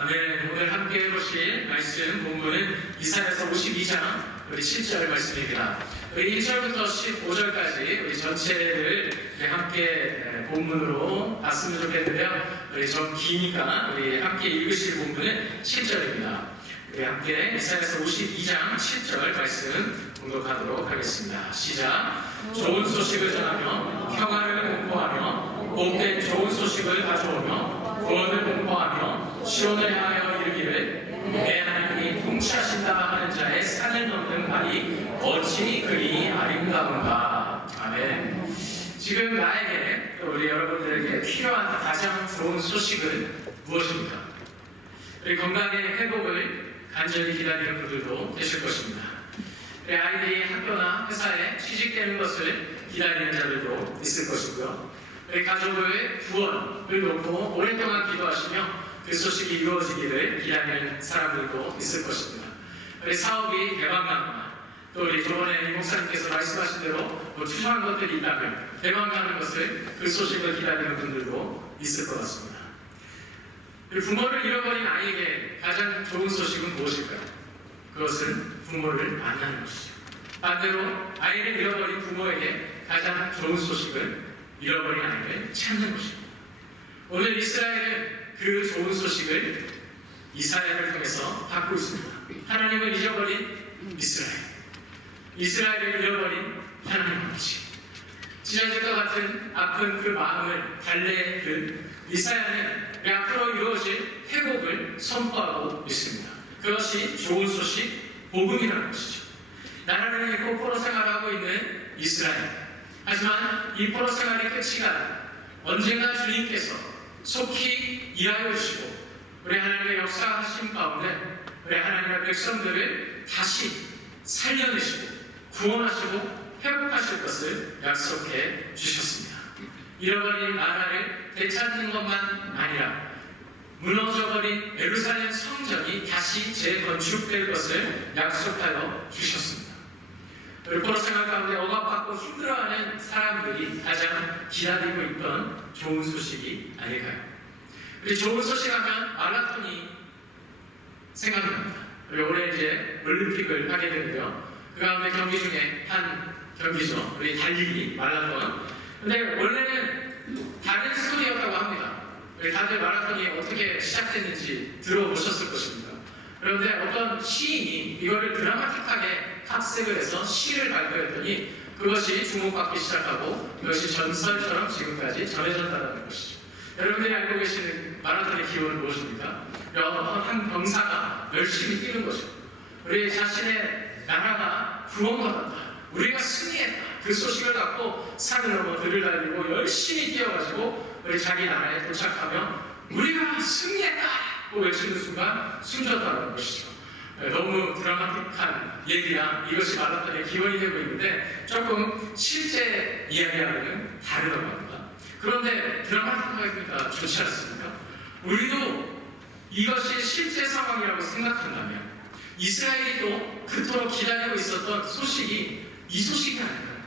아멘. 오늘 함께 해보실 말씀 본문은 이사야서 52장 우리 7절 말씀입니다. 우리 1절부터 15절까지 우리 전체를 함께 본문으로 봤으면 좋겠는데요. 우리 좀 기니까 우리 함께 읽으실 본문은 7절입니다. 우리 함께 이사야서 52장 7절 말씀 공독하도록 하겠습니다. 시작. 좋은 소식을 전하며 평화를 공포하며 복된 좋은 소식을 가져오며 구원을 공포하며 시온을 향하여 이르기를 내 하나님이 통치하신다 하는 자의 산을 넘는 말이 어찌 그리 아름다운가. 아멘. 지금 나에게 또 우리 여러분들에게 필요한 가장 좋은 소식은 무엇입니까? 우리 건강의 회복을 간절히 기다리는 분들도 계실 것입니다. 우리 아이들이 학교나 회사에 취직되는 것을 기다리는 자들도 있을 것이고요. 우리 가족의 구원을 놓고 오랫동안 기도하시며 그 소식이 이루어지기를 기다리는 사람들도 있을 것입니다. 우리 사업이 개방하거나 또 우리 저번에 목사님께서 말씀하신 대로 투자한 것들이 있다면 개방하는 것을 그 소식을 기다리는 분들도 있을 것 같습니다. 부모를 잃어버린 아이에게 가장 좋은 소식은 무엇일까요? 그것은 부모를 만나는 것이죠. 반대로 아이를 잃어버린 부모에게 가장 좋은 소식은 잃어버린 아이를 찾는 것입니다. 오늘 이스라엘은 그 좋은 소식을 이사야를 통해서 받고 있습니다. 하나님을 잊어버린 이스라엘, 이스라엘을 잃어버린 하나님 아버지. 찢어질것 같은 아픈 그 마음을 달래는 이사야는 앞으로 이루어질 회복을 선포하고 있습니다. 그것이 좋은 소식, 복음이라는 것이죠. 나라를 잃고 포로 생활하고 있는 이스라엘. 하지만 이 포로 생활이 끝이 가다 언젠가 주님께서 속히 일하여 주시고 우리 하나님의 역사하신 가운데 우리 하나님의 백성들을 다시 살려내시고 구원하시고 회복하실 것을 약속해 주셨습니다. 잃어버린 나라를 되찾는 것만 아니라 무너져버린 예루살렘 성전이 다시 재건축될 것을 약속하여 주셨습니다. 우리 포로 생활 가운데 억압받고 힘들어하는 사람들이 가장 기다리고 있던 좋은 소식이 아닐까요? 우리 좋은 소식하면 마라톤이 생각납니다. 우리 올해 이제 올림픽을 하게 되는데요. 그 가운데 경기 중에 한 경기죠. 우리 달리기 마라톤. 근데 원래는 다른 스토리였다고 합니다. 우리 다들 마라톤이 어떻게 시작됐는지 들어보셨을 것입니다. 그런데 어떤 시인이 이거를 드라마틱하게 합색을 해서 시를 발표했더니 그것이 주목받기 시작하고 그것이 전설처럼 지금까지 전해졌다는 것이죠. 여러분들이 알고 계시는 마라톤의 기원은 무엇입니까? 한 병사가 열심히 뛰는 것이고 우리 자신의 나라가 구원받았다, 우리가 승리했다, 그 소식을 갖고 산을 넘어 들을 달리고 열심히 뛰어가지고 우리 자기 나라에 도착하며 우리가 승리했다 고 외치는 순간 숨졌다는 것이죠. 너무 드라마틱한 얘기야 이것이 마라톤의 기원이 되고 있는데 조금 실제 이야기하고는 다르다고 합니다. 그런데 드라마틱하기가 좋지 않습니까? 우리도 이것이 실제 상황이라고 생각한다면 이스라엘이 또 그토록 기다리고 있었던 소식이 이 소식이 아닐까요?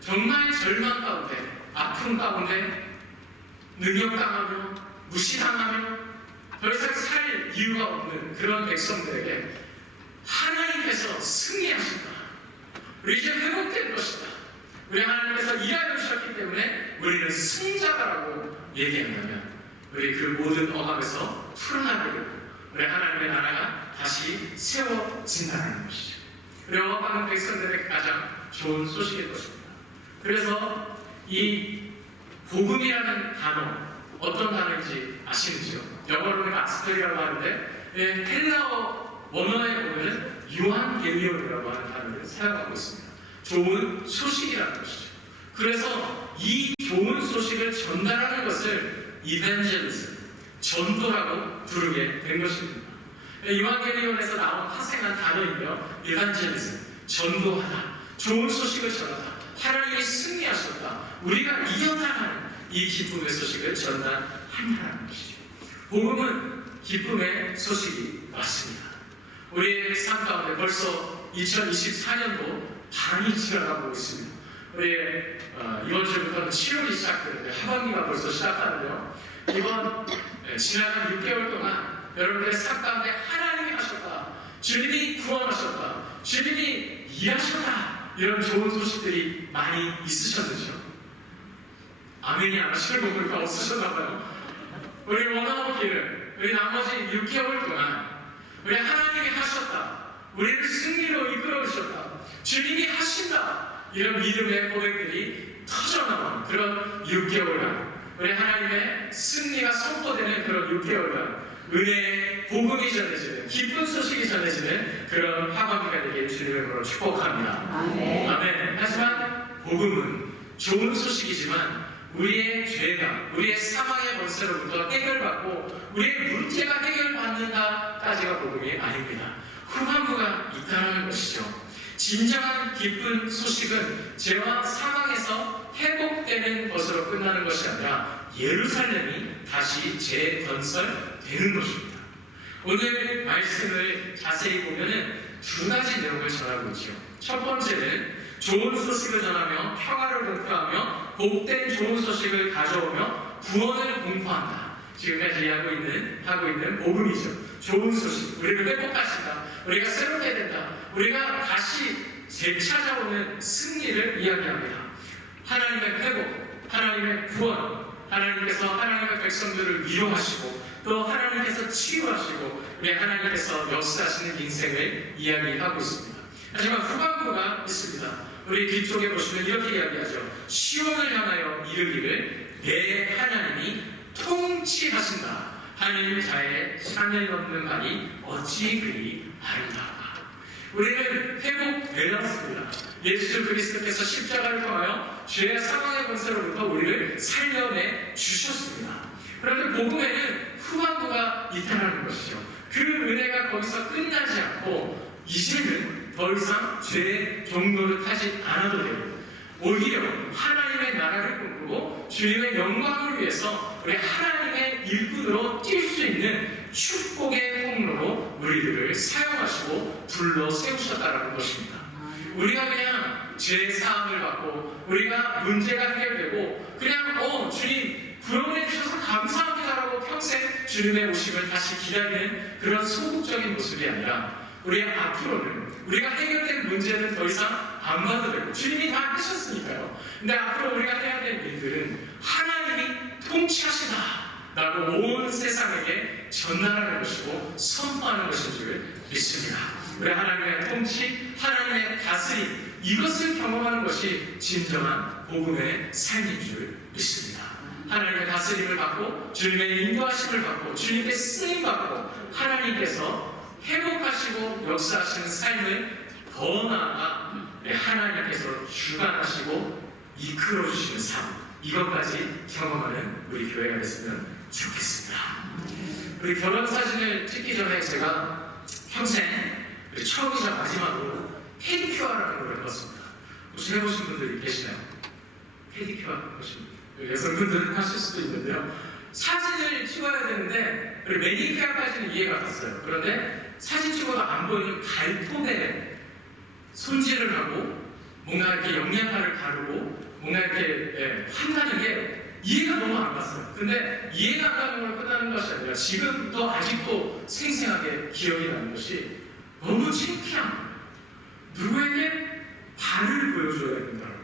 정말 절망 가운데, 아픔 가운데, 능욕당하며, 무시당하며 더 이상 살 이유가 없는 그런 백성들에게 하나님께서 승리하신다, 우리 이제 회복될 것이다, 우리 하나님께서 일하여 주셨기 때문에 우리는 승자다라고 얘기한다면 우리 그 모든 억압에서 풀어나게 되고 우리 하나님의 나라가 다시 세워진다는 것이죠. 우리 억압하는 백성들에게 가장 좋은 소식일 것입니다. 그래서 이 복음이라는 단어 어떤 단어인지 아시는지요? 영어로는 가스펠이라고 하는데 헬라어 원어에 보면 요한게리온이라고 하는 단어를 사용하고 있습니다. 좋은 소식이라는 것이죠. 그래서 이 좋은 소식을 전달하는 것을 이벤젤리즘, 전도라고 부르게 된 것입니다. 요한게리온에서 나온 파생한 단어이며 이벤젤리즘, 전도하다, 좋은 소식을 전하다, 하나님이 승리하셨다, 우리가 이겼다는 이 기쁨의 소식을 전달한다는 것이죠. 복음은 기쁨의 소식이 맞습니다. 우리의 삶 가운데 벌써 2024년도 반이 지나가고 있습니다. 우리 이번 주부터는 7월이 시작되는데 하반기가 벌써 시작하는데요. 이번 지나간 6개월 동안 여러분들의 삶 가운데 하나님이 하셨다, 주님이 구원하셨다, 주님이 일하셨다, 이런 좋은 소식들이 많이 있으셨는지요? 아멘이 안 하시는 분들이 없으셨나봐요. 우리 원하옵기를 우리 나머지 6개월 동안 우리 하나님이 하셨다, 우리를 승리로 이끌어 주셨다, 주님이 하신다, 이런 믿음의 고백들이 터져나온 그런 6개월간, 우리 하나님의 승리가 선포되는 그런 6개월간, 은혜의 복음이 전해지는, 기쁜 소식이 전해지는 그런 하반기가 되길 주님의 이름으로 축복합니다. 아멘. 아멘. 하지만 복음은 좋은 소식이지만 우리의 죄가, 우리의 사망의 권세로부터 해결받고 우리의 문제가 해결받는다까지가 복음이 아닙니다. 후반부가 있다는 것이죠. 진정한 기쁜 소식은 죄와 사망에서 회복되는 것으로 끝나는 것이 아니라 예루살렘이 다시 재건설되는 것입니다. 오늘 말씀을 자세히 보면은 두 가지 내용을 전하고 있죠. 첫 번째는 좋은 소식을 전하며 평화를 공포하며 복된 좋은 소식을 가져오며 구원을 공포한다. 지금까지 하고 있는 복음이죠. 좋은 소식, 우리를 회복하신다, 우리가 새롭게 된다, 우리가 다시 되찾아오는 승리를 이야기합니다. 하나님의 회복, 하나님의 구원, 하나님께서 하나님의 백성들을 위로하시고 또 하나님께서 치유하시고 우리 하나님께서 역사하시는 인생을 이야기하고 있습니다. 하지만 후반부가 있습니다. 우리 뒤쪽에 보시면 이렇게 이야기하죠. 시온을 향하여 이르기를 내 하나님이 통치하신다. 하늘 자의 산을 넘는 말이 어찌 그리 아름다운가. 우리는 회복되었습니다. 예수 그리스도께서 십자가를 통하여 죄의 사망의 권세로부터 우리를 살려내 주셨습니다. 그런데 복음에는 후반부가 있다는 것이죠. 그 은혜가 거기서 끝나지 않고 이제는 더 이상 죄의 종로를 타지 않아도 되고 오히려 하나님의 나라를 꿈꾸고 주님의 영광을 위해서 우리 하나님의 일꾼으로 뛸 수 있는 축복의 통로로 우리들을 사용하시고 불러 세우셨다는 것입니다. 우리가 그냥 죄 사함을 받고 우리가 문제가 해결되고 그냥 주님 구원해 주셔서 감사합니다라고 평생 주님의 오심을 다시 기다리는 그런 소극적인 모습이 아니라 우리 앞으로는 우리가 해결된 문제는 더 이상 안 봐도 되고 주님이 다 하셨으니까요. 근데 앞으로 우리가 해야 될 일들은 하나님이 통치하시다 라고 온 세상에게 전달하는 것이고 선포하는 것인 줄 믿습니다. 우리 하나님의 통치, 하나님의 다스림, 이것을 경험하는 것이 진정한 복음의 삶인 줄 믿습니다. 하나님의 다스림을 받고 주님의 인도하심을 받고 주님의 쓰임받고 하나님께서 회복하시고 역사하시는 삶을 더 나아가 하나님께서 주관하시고 이끌어주시는 삶, 이것까지 경험하는 우리 교회가 됐으면 좋겠습니다. 우리 결혼사진을 찍기 전에 제가 평생 처음이자 마지막으로 페디큐어라는 걸 해봤습니다. 혹시 해보신 분들이 계시나요? 페디큐어 해보신 분들, 여성분들은 하실 수도 있는데요. 사진을 찍어야 되는데 매니큐어까지는 이해가 갔어요. 그런데 사진 찍어도 안 보이는 발톱에 손질을 하고 뭔가 이렇게 영양가를 바르고 뭔가 이렇게 한다는 게 이해가 너무 안 갔어요. 근데 이해가 안 가는 걸로 끝나는 것이 아니라 지금도 아직도 생생하게 기억이 나는 것이 너무 창피한 거예요. 누구에게 발을 보여줘야 된다는 거.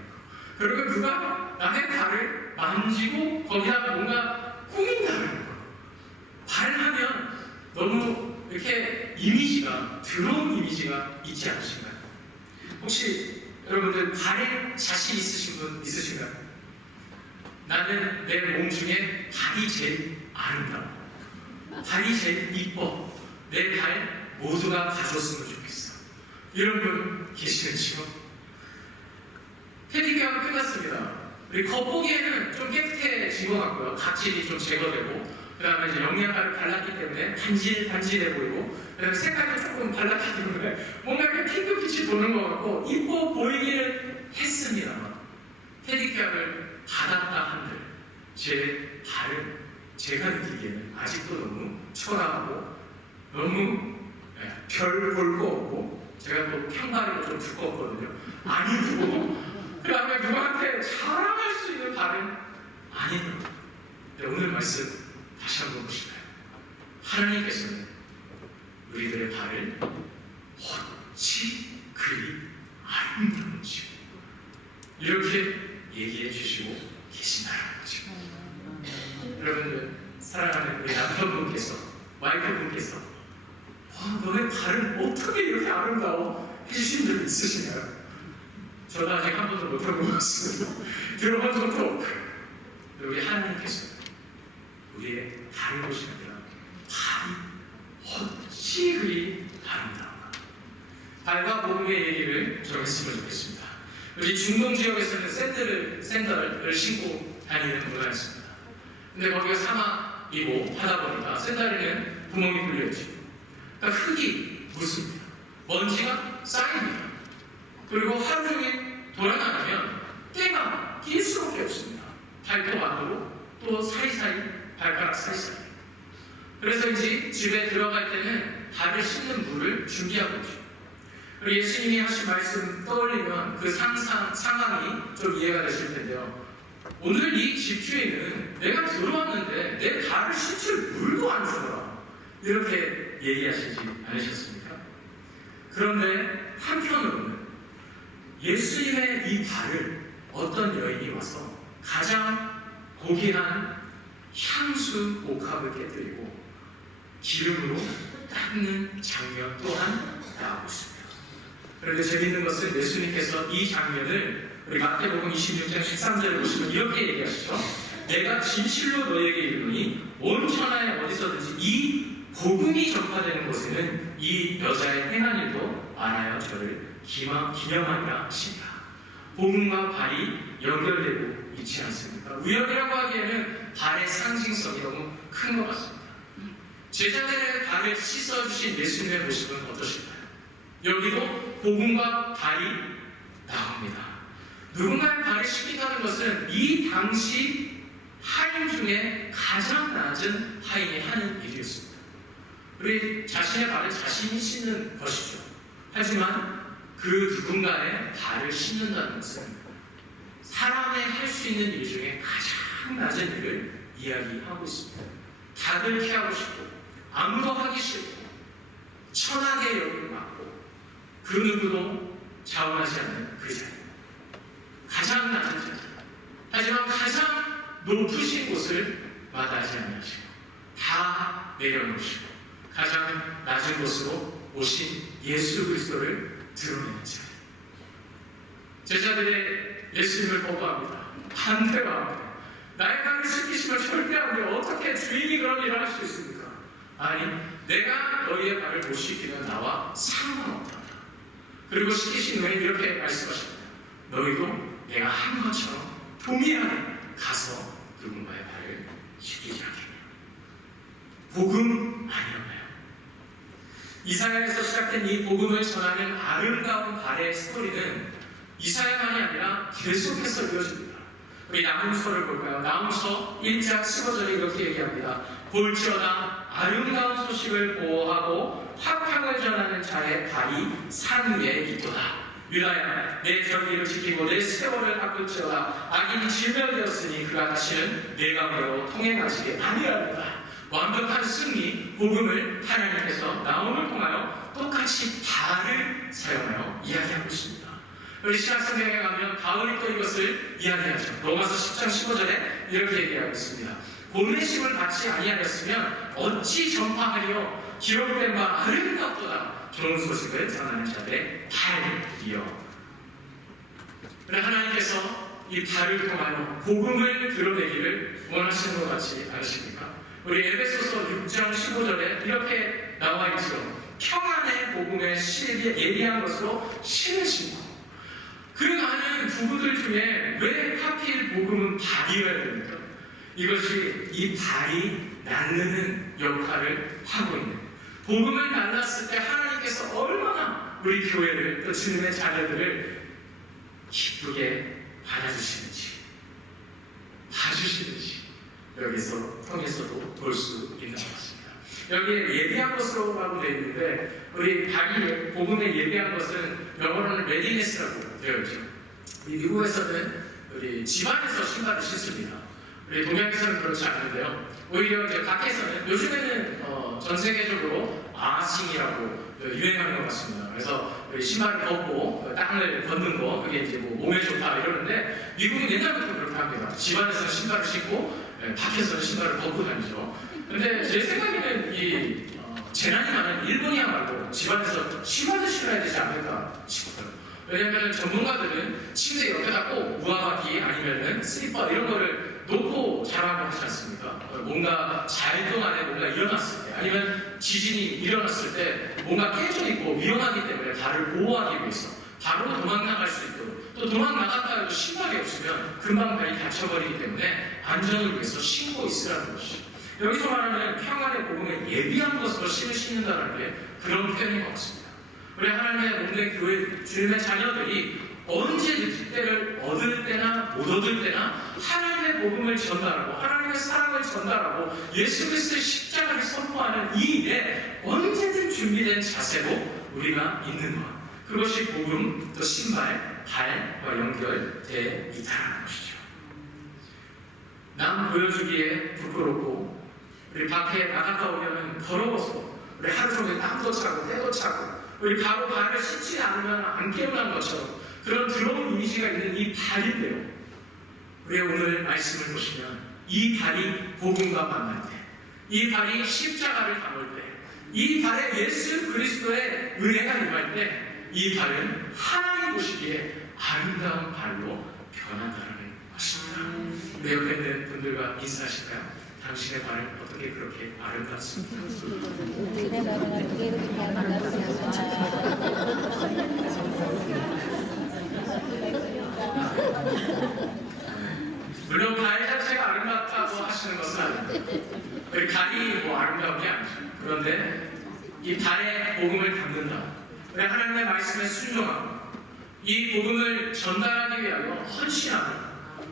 그리고 누가 나의 발을 만지고 거기다 뭔가 꾸민다는 거. 발하면 너무 이렇게 이미지가, 더러운 이미지가 있지 않으신가요? 혹시 여러분들 발에 자신 있으신 분 있으신가요? 나는 내 몸 중에 발이 제일 아름다워. 발이 제일 이뻐. 내 발 모두가 봐줬으면 좋겠어. 이런 분 계시는지요? 페디큐어가 끝났습니다. 우리 겉보기에는 좀 깨끗해진 것 같고요. 각질이 좀 제거되고 그 다음에 이제 영양가를 발랐기 때문에 반질반질해 보이고 그 다음에 색깔도 조금 발랐기 때문에 뭔가 이렇게 핑크빛이 도는 것 같고 이뻐 보이기는 했습니다만 페디큐어를 받았다 한들 제 발은 제가 느끼기에는 아직도 너무 초라하고 너무 별 볼 거 없고 제가 또 평발이고 좀 두껍거든요. 안 이쁘고 그 다음에 누구한테 자랑할 수 있는 발은 아니더라고요. 오늘 말씀 다시 한번 보실까요? 하나님께서는 우리들의 발을 어찌 그리 아름다운지 이렇게 얘기해 주시고 계신다는 거죠. 여러분, 사랑하는 우리 남편분께서, 와이프분께서 너의 발은 어떻게 이렇게 아름다워? 해주신 적 있으신가요? 저도 아직 한 번도 못한 것 같습니다. 들어본 적도 없고. 우리 하나님께서 우리의 발을 보시는데요, 발이 어찌 그리 아름다운가. 발과 복음의 얘기를 좀 했으면 좋겠습니다. 우리 중동 지역에서는 샌들을 신고 다니는 문화가 있습니다. 근데 거기가 사막이고 하다 보니까 샌들에는 구멍이 뚫려있죠. 그러니까 흙이 묻습니다. 먼지가 쌓입니다. 그리고 하루 종일 돌아다니면 때가 낄 수밖에 없습니다. 발도 안으로 또 사이사이 발가락 사이사이. 그래서 이제 집에 들어갈 때는 발을 씻는 물을 준비하고 있죠. 그리고 예수님이 하신 말씀 떠올리면 그 상황이 좀 이해가 되실 텐데요. 오늘 이 집주인은 내가 들어왔는데 내 발을 씻을 물도 안 주더라. 이렇게 얘기하시지 않으셨습니까? 그런데 한편으로는 예수님의 이 발을 어떤 여인이 와서 가장 고귀한 향수 옥합을 깨뜨리고 기름으로 닦는 장면 또한 나오고 있습니다. 그런데 재밌는 것은 예수님께서 이 장면을 우리 마태복음 26장 13절을 보시면 이렇게 얘기하시죠. 내가 진실로 너에게 이르노니 온 천하에 어디서든지 이 복음이 전파되는 곳에는 이 여자의 행한 일도 알아야 저를 기념하리라 하십니다. 복음과 발이 연결되고 있지 않습니까? 우연이라고 하기에는 발의 상징성이 너무 큰 것 같습니다. 제자들의 발을 씻어주신 예수님의 모습은 어떠실까요? 여기도 복음과 발이 나옵니다. 누군가의 발을 씻긴다는 것은 이 당시 하인 중에 가장 낮은 하인이 하는 일이었습니다. 우리 자신의 발을 자신이 씻는 것이죠. 하지만 그 누군가의 발을 씻는다는 것은 사람이 할 수 있는 일 중에 가장 낮은 일을 이야기하고 있습니다. 다들 피하고 싶고 아무도 하기 싫고 천하게 여김을 받고 그 누구도 자원하지 않는 그 자리, 가장 낮은 자리, 하지만 가장 높으신 곳을 마다하지 않으시고 다 내려놓으시고 가장 낮은 곳으로 오신 예수 그리스도를 드러내는 자리. 제자들의 예수님을 거부합니다. 반대합니다. 나의 발을 씻기시면 절대 안 돼요. 어떻게 주인이 그런 일을 할 수 있습니까? 아니, 내가 너희의 발을 못 씻기면 나와 상관없다. 그리고 씻기신 후에 이렇게 말씀하십니다. 너희도 내가 한 것처럼 동일하게 가서 누군가의 발을 씻기지 않겠냐. 복음 아니었나요? 이사야에서 시작된 이 복음을 전하는 아름다운 발의 스토리는 이사야만이 아니라 계속해서 이어집니다. 우리 나훔서를 볼까요? 나훔서 1장 15절에 이렇게 얘기합니다. 볼지어다 아름다운 소식을 보호하고 화평을 전하는 자의 발이 산 위에 있도다. 유다야, 내 정의를 지키고 내 세월을 바꿀지어다. 악인이 질멸되었으니 그가 다시는 내 가운데로 통행하지 아니하리로다. 완벽한 승리, 복음을 하나님께서 나움을 통하여 똑같이 발을 사용하여 이야기하고 있습니다. 우리 신약성경에 가면 바울이 또 이것을 이야기하죠. 로마서 10장 15절에 이렇게 얘기하고 있습니다. 보내심을 받지 아니하였으면 어찌 전파하리요? 기록된 바 아름답도다. 좋은 소식을 전하는 자들의 발이요. 그래 하나님께서 이 발을 통하여 복음을 드러내기를 원하시는 것 같지 않으십니까? 우리 에베소서 6장 15절에 이렇게 나와 있죠. 평안의 복음의 예비한 것으로 신으신 것. 그 많은 부부들 중에 왜 하필 복음은 발이어야 됩니까? 이것이 이 발이 날르는 역할을 하고 있는, 복음을 날랐을 때 하나님께서 얼마나 우리 교회를 또 주님의 자녀들을 기쁘게 받아주시는지, 봐주시는지 여기서 통해서도 볼 수 있는 것 같습니다. 여기에 예비한 것으로라고 되어 있는데, 우리 발이 복음에 예비한 것은 영어로는 레디네스라고 되어 있죠. 미국에서는 우리 집안에서 신발을 신습니다. 우리 동양에서는 그렇지 않는데요. 오히려 이제 밖에서는 요즘에는 전 세계적으로 아싱이라고 유행하는 것 같습니다. 그래서 우리 신발을 벗고 땅을 걷는 거 그게 이제 뭐 몸에 좋다 이러는데 미국은 옛날부터 그렇게 합니다. 집안에서 신발을 신고 밖에서는 신발을 벗고 다니죠. 근데 제 생각에는 이 재난이 많은 일본이야말로 집안에서 신발을 신어야 되지 않을까 싶어요. 왜냐하면 전문가들은 침대 옆에다 꼭 우아바퀴 아니면은 슬리퍼 이런 거를 놓고 자라고 하지 않습니까? 뭔가 자연동 안에 뭔가 일어났을 때 아니면 지진이 일어났을 때 뭔가 깨져 있고 위험하기 때문에 발을 보호하기 위해서 바로 도망나갈 수 있도록 또 도망나갔다 해도 신발이 없으면 금방 발이 다쳐버리기 때문에 안전을 위해서 신고 있으라는 것이죠. 여기서 말하는 평안의 복음을 예비한 것으로 신을 신는다는 게 그런 표현인 것 같습니다. 우리 하나님의 몸된 교회 주님의 자녀들이 언제든지 때를 얻을 때나 못 얻을 때나 하나님의 복음을 전달하고 하나님의 사랑을 전달하고 예수 그리스도의 십자가를 선포하는 이 일에 언제든 준비된 자세로 우리가 있는 것, 그것이 복음 또 신발, 발과 연결되어 있다는 것이죠. 남 보여주기에 부끄럽고 우리 밖에 나갔다 오면 더러워서 우리 하루 종일 땀도 차고 때도 차고 우리 바로 발을 씻지 않으면 안 깨어난 것처럼 그런 더러운 이미지가 있는 이 발인데요. 우리 오늘 말씀을 보시면 이 발이 복음과 만날 때, 이 발이 십자가를 담을 때, 이 발에 예수 그리스도의 은혜가 임할 때 이 발은 하나님 보시기에 아름다운 발로 변한다는 것입니다. 우리 옆에 있는 분들과 인사하실까요? 당신의 발은 어떻게 그렇게 아름답습니까? 물론 발 자체가 아름답다고 하시는 것은 아닙니다. 우리 발이 뭐 아름다운 게 아니죠. 그런데 이 발에 복음을 담는다. 우리 하나님의 말씀에 순종하고 이 복음을 전달하기 위하여 헌신하고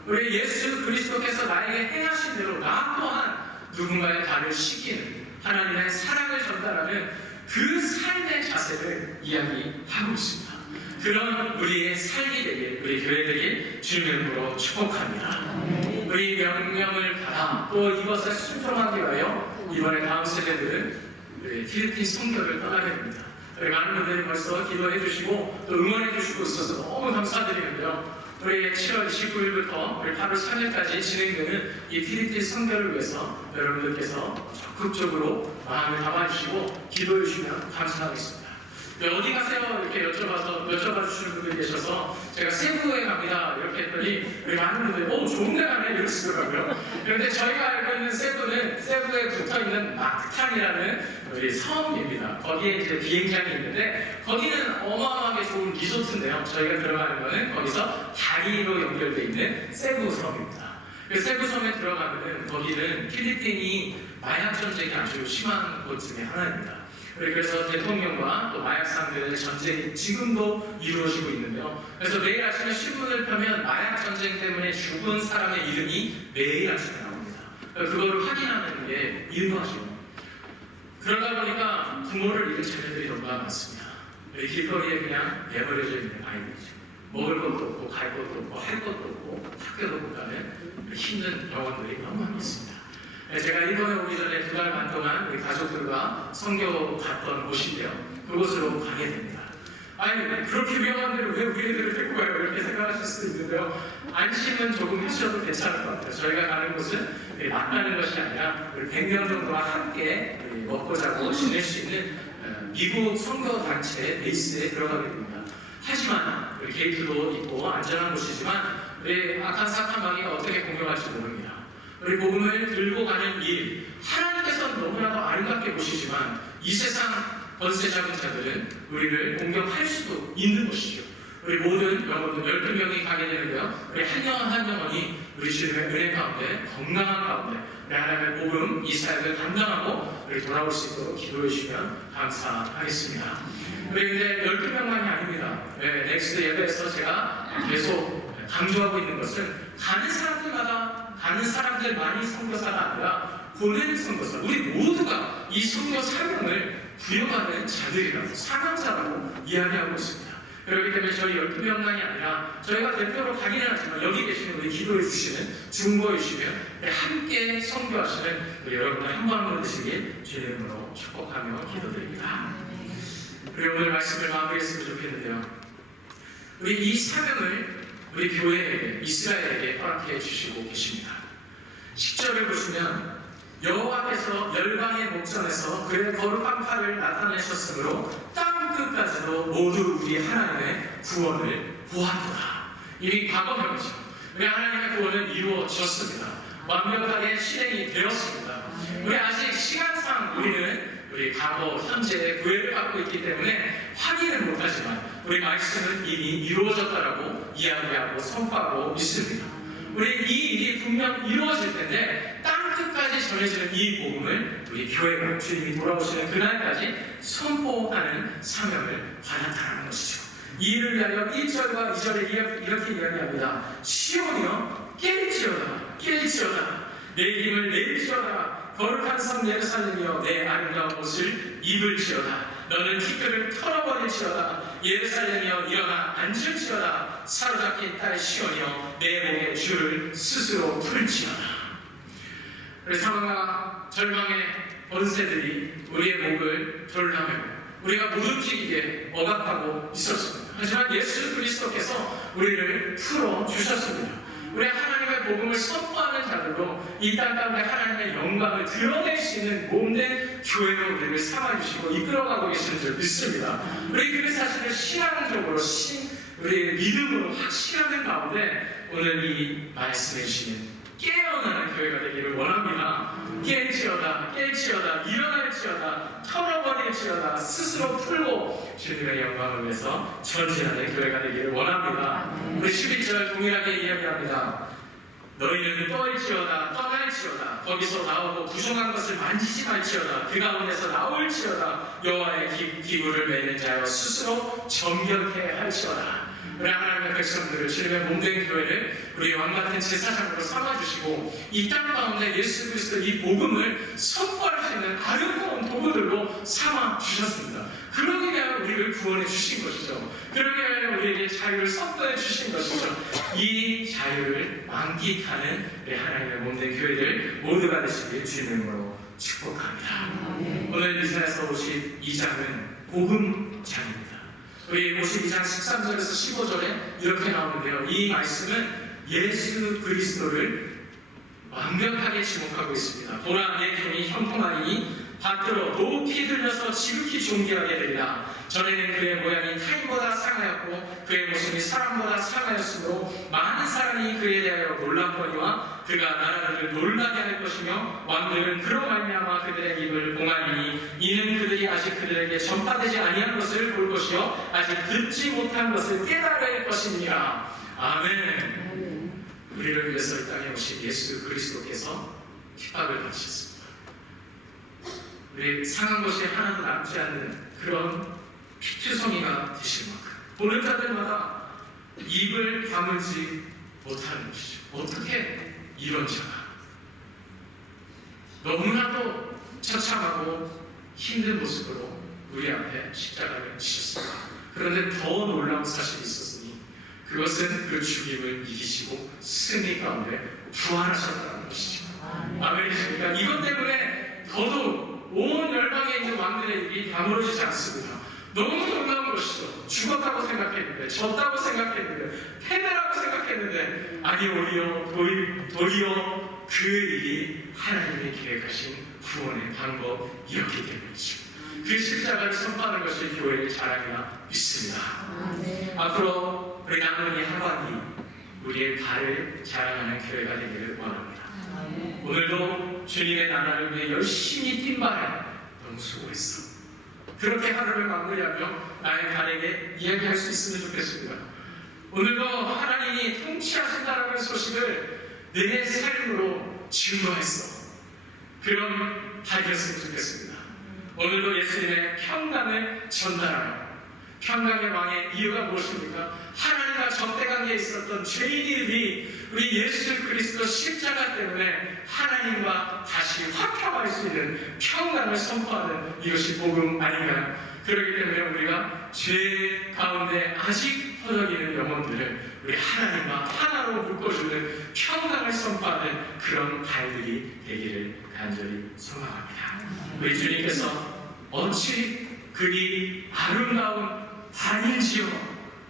우리 예수 그리스도께서 나에게 행하신 대로 나 또한 누군가의 발을 씻기는 하나님의 사랑을 전달하는 그 삶의 자세를 이야기하고 있습니다. 그런 우리의 삶이 되길, 우리 교회 되길 주님의 이름으로 축복합니다. 우리 명령을 받아 또 이것에 순종하기 위하여 이번에 다음 세대들은 우리 필리핀 선교를 떠나게 됩니다. 우리 많은 분들이 벌써 기도해 주시고 또 응원해 주시고 있어서 너무 감사드리는데요. 우리 7월 29일부터 우리 8월 3일까지 진행되는 이 필리핀 선교를 위해서 여러분들께서 적극적으로 마음을 담아주시고 기도해 주시면 감사하겠습니다. 어디 가세요? 이렇게 여쭤봐 주시는 분들이 계셔서 제가 세부에 갑니다 이렇게 했더니 우리 많은 분들이 좋은 데 가네 이러시더라고요. 그런데 저희가 알고 있는 세부에 붙어있는 마크탄이라는 우리 섬입니다. 거기에 이제 비행장이 있는데 거기는 어마어마하게 좋은 리조트인데요. 저희가 들어가는 거는 거기서 다리로 연결되어 있는 세부 섬입니다. 그 세부 섬에 들어가면은 거기는 필리핀이 마약 전쟁이 아주 심한 곳 중에 하나입니다. 그래서 대통령과 또 마약상들의 전쟁이 지금도 이루어지고 있는데요. 그래서 매일 아침에 신문을 펴면 마약 전쟁 때문에 죽은 사람의 이름이 매일 아침에 나옵니다. 그거를 확인하는 게 일과죠. 그러다 보니까 부모를 잃은 자녀들이 너무 많습니다. 길거리에 그냥 내버려져 있는 아이들이죠. 먹을 것도 없고 갈 것도 없고 할 것도 없고 학교도 못 가는 힘든 병원들이 너무 많습니다. 제가 일본에 오기 전에 2달 반 동안 우리 가족들과 선교 갔던 곳인데요. 그곳으로 가게 됩니다. 아니 그렇게 위험한 데를 왜 우리 애들을 데리고 가요? 이렇게 생각하실 수도 있는데요. 안심은 조금 하셔도 괜찮을 것 같아요. 저희가 가는 곳은 막 가는 것이 아니라 우리 100명 정도와 함께 먹고 자고 지낼 수 있는 미국 선교단체 베이스에 들어가게 됩니다. 하지만 우리 게이트도 있고 안전한 곳이지만 우리 악한 사탄 마귀가 어떻게 공격할지 모릅니다. 우리 복음을 들고 가는 일, 하나님께서는 너무나도 아름답게 보시지만 이 세상 권세 잡은 자들은 우리를 공격할 수도 있는 것이죠. 우리 모든 영혼들 12명이 가게 되는데요. 우리 한 영혼 한 영혼이 우리 주님의 은혜 가운데 건강한 가운데 우리 하나님의 복음 이 사역을 감당하고 우리 돌아올 수 있도록 기도해 주시면 감사하겠습니다. 우리 근데 12명만이 아닙니다. 넥스트 예배에서 제가 계속 강조하고 있는 것은 가는 사람들만이 선교사가 아니라 보내는 선교사, 우리 모두가 이 선교 사명을 부여받는 자들이라고 사명자라고 이야기하고 있습니다. 그렇기 때문에 저희 12명만이 아니라 저희가 대표로 가기는 하지만 여기 계시는 우리 기도해 주시는, 중보해 주시면 함께 선교하시는 우리 여러분들 한 분 한 분 되시길 주의 이름으로 축복하며 기도드립니다. 우리 오늘 말씀을 마무리했으면 좋겠는데요. 우리 이 사명을 우리 교회에게, 이스라엘에게 허락해 주시고 계십니다. 10절을 보시면 여호와께서 열방의 목전에서 그의 거룩한 팔을 나타내셨으므로 땅 끝까지도 모두 우리 하나님의 구원을 보았도다. 이미 과거형이죠. 우리 하나님의 구원은 이루어졌습니다. 완벽하게 실행이 되었습니다. 우리 아직 시간상 우리 과거, 현재의 구애를 받고 있기 때문에 확인은 못하지만 우리 말씀은 이미 이루어졌다라고 이야기하고 선포하고 있습니다. 우리 이 일이 분명 이루어질 텐데 땅 끝까지 전해지는 이 복음을 우리 교회가 주님이 돌아오시는 그날까지 선포하는 사명을 받았다는 것이죠. 이 일을 위하여 1절과 2절에 이렇게 이야기합니다. 시온이여 깰지어다, 깰지어다, 내 힘을 내일지어다. 거룩한 성 예루살렘이여 내 아름다운 옷을 입을지어다. 너는 티끌을 털어버릴지어다. 예루살렘이여 일어나 앉을지어다. 사로잡힌 딸 시온이여 내 목에 줄을 스스로 풀지어다. 우리 상황과 절망의 권세들이 우리의 목을 졸라매고 우리가 못 움직이게 억압하고 있었습니다. 하지만 예수 그리스도께서 우리를 풀어주셨습니다. 우리 하나님의 복음을 선포하는 자들로 이 땅 가운데 하나님의 영광을 드러낼 수 있는 몸된 교회로 우리를 삼아주시고 이끌어가고 계시는 줄 믿습니다. 우리 그 사실을 신앙적으로 우리 믿음으로 확신하는 가운데 오늘 이 말씀해 주시는 깨어나는 교회가 되기를 원합니다. 깰지어다, 깰지어다, 일어날지어다, 털어버릴지어다, 스스로 풀고 주님의 영광을 위해서 전진하는 교회가 되기를 원합니다. 우리 11절 동일하게 이야기합니다. 너희는 떠날지어다, 거기서 나오고 부정한 것을 만지지 말지어다, 그 가운데서 나올지어다, 여호와의 기구를 매는 자여 스스로 정결케 할지어다. 우리 하나님의 백성들을 주님의 몸된 교회를 우리 왕같은 제사장으로 삼아주시고 이 땅 가운데 예수 그리스도 이 복음을 선포할 수 있는 아름다운 도구들로 삼아주셨습니다. 그러기 위하여 우리를 구원해 주신 것이죠. 그러기 위하여 우리에게 자유를 선포해 주신 것이죠. 이 자유를 만끽하는 우리 하나님의 몸된 교회들 모두가 되시길 주님의 이름으로 축복합니다. 오늘 이사야서 52장은 복음장입니다. 우리 52장 13절에서 15절에 이렇게 나오는데요. 이 말씀은 예수 그리스도를 완벽하게 지목하고 있습니다. 보라, 내 손이 형통하리니 밭으로 높이 들려서 지극히 존귀하게 되리라. 전에는 그의 모양이 타인보다 상하였고 그의 모습이 사람보다 상하였으므로 많은 사람이 그에 대하여 놀랐거니와 그가 나라들을 놀라게 할 것이며 왕들은 그로 말미암아 그들의 입을 봉하리니 이는 그들이 아직 그들에게 전파되지 아니한 것을 볼 것이요 아직 듣지 못한 것을 깨달을 것이니라. 아멘. 우리를 위해서 이 땅에 오신 예수 그리스도께서 핍박을 받으셨습니다. 우리 상한 것이 하나도 남지 않는 그런 피투성이가 되실 만큼 보는 자들마다 입을 다물지 못하는 것이죠. 어떻게 이런 자가 너무나도 처참하고 힘든 모습으로 우리 앞에 십자가를 지셨습니다. 그런데 더 놀라운 사실이 있었으니 그것은 그 죽임을 이기시고 승리 가운데 부활하셨다는 것이죠. 아멘이십니까? 이것 때문에 더더욱 온 열방에 있는 왕들의 입이 다물어지지 않습니다. 너무 놀라운 것이죠. 죽었다고 생각했는데, 졌다고 생각했는데, 패배라고 생각했는데, 아니 도리어 그 일이 하나님이 계획하신 구원의 방법이었기 때문이죠. 그 십자가를 선포하는 것이 교회의 자랑이라 믿습니다. 앞으로 우리 남은 이 하반기 우리의 발을 자랑하는 교회가 되기를 원합니다. 오늘도 주님의 나라를 위해 열심히 뛴 바에 너무 수고했어. 그렇게 하루를 마무리하며 나의 발에게 이야기할 수 있으면 좋겠습니다. 오늘도 하나님이 통치하신다는 소식을 내 삶으로 증거했어. 그런 달이었으면 좋겠습니다. 오늘도 예수님의 평강을 전달하며 평강의 왕의 이유가 무엇입니까? 하나님 하나님과 적대관계에 있었던 죄인들이 우리 예수 그리스도 십자가 때문에 하나님과 다시 화평할 수 있는 평강을 선포하는 이것이 복음 아닌가요? 그렇기 때문에 우리가 죄 가운데 아직 허덕이는 영혼들을 우리 하나님과 하나로 묶어주는 평강을 선포하는 그런 발들이 되기를 간절히 소망합니다. 우리 주님께서 어찌 그리 아름다운 발인지요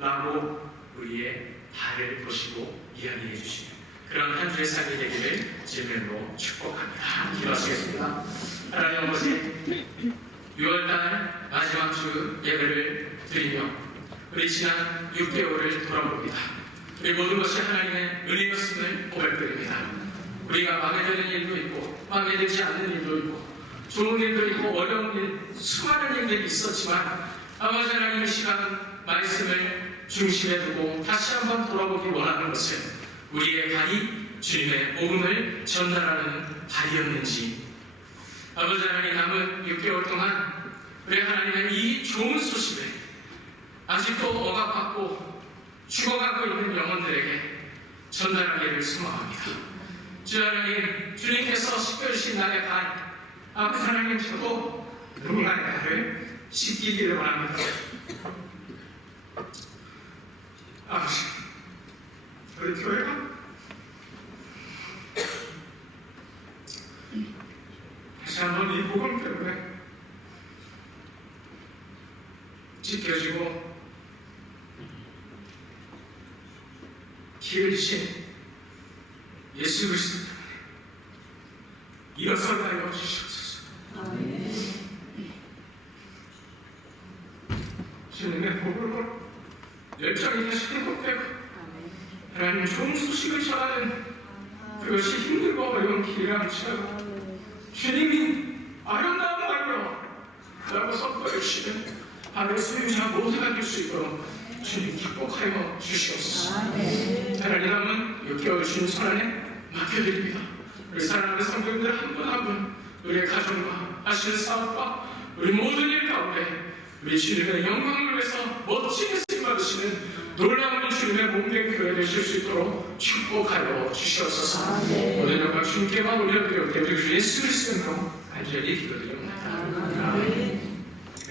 라고 우리의 발을 보시고 이야기해 주시는 그런 한 주의 삶이 되기를 주님으로 축복합니다. 기도하시겠습니다. 하나님 아버지, 6월달 마지막 주 예배를 드리며 우리 지난 6개월을 돌아봅니다. 우리 모든 것이 하나님의 은혜였음을 고백드립니다. 우리가 마음에 드는 일도 있고 마음에 들지 않는 일도 있고 좋은 일도 있고 어려운 일, 수많은 일들이 있었지만 아버지 하나님, 이 시간 말씀을 중심에 두고 다시 한번 돌아보기 원하는 것은 우리의 발이 주님의 복음을 전달하는 발이었는지, 아버지 하나님, 남은 6개월 동안 우리 하나님의 이 좋은 소식을 아직도 억압받고 죽어가고 있는 영혼들에게 전달하기를 소망합니다. 주 하나님, 주님께서 씻겨주신 나의 발, 아버지 하나님, 저도 누군가의 발을 씻기기를 원합니다. 아버지, 우리 교회가 다시 한번 이 복음 때문에 지켜지고 기르신 예수 그리스도 때문에 일어서게 하여 주시옵소서. 주님의 복음으로 열정이 다시 회복되고 하나님 좋은 소식을 전하는 그것이 힘들고 어려운 길이라 할지라도 주님이 아름다운 말이여 라고 선포해 주시는 발의 소유자 모두가 될 수 있도록 주님 축복하여 주시옵소서. 하나님, 남은 6개월 주님 손안에 맡겨드립니다. 우리 사랑하는 성도님들 한 분 한 분, 우리의 가정과 하시는 사업과 우리 모든 일 가운데 우리 주님의 영광을 위해서 멋지게 쓰임받으시는 놀라운 주님의 몸된 교회 되실 수 있도록 축복하여 주시옵소서. 오늘 영광 주님께만 올려드려 우리 주 예수 그리스도로 간절히 기도드립니다. 아멘.